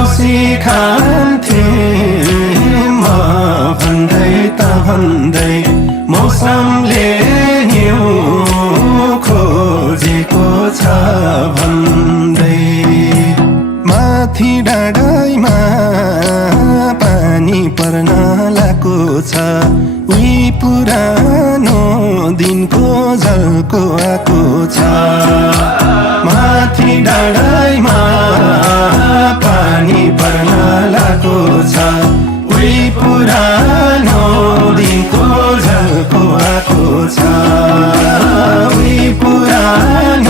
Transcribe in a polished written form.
औसी खान्थे म भन्दै त भन्दै मौसमले हिउँ खोजेको छ भन्दै माथि डाँडामा पानी पर्न लागेको छ उही पुरानो दिनको झल्को आएको छ माथि डाँडामा पानी पर्न लागेको छ उही पुरानो दिनको झल्को आएको छ उही पुरानो